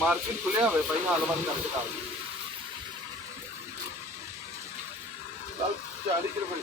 Market खुले हुए भाई, हाल बंद करके डाल कल 40 रुपये.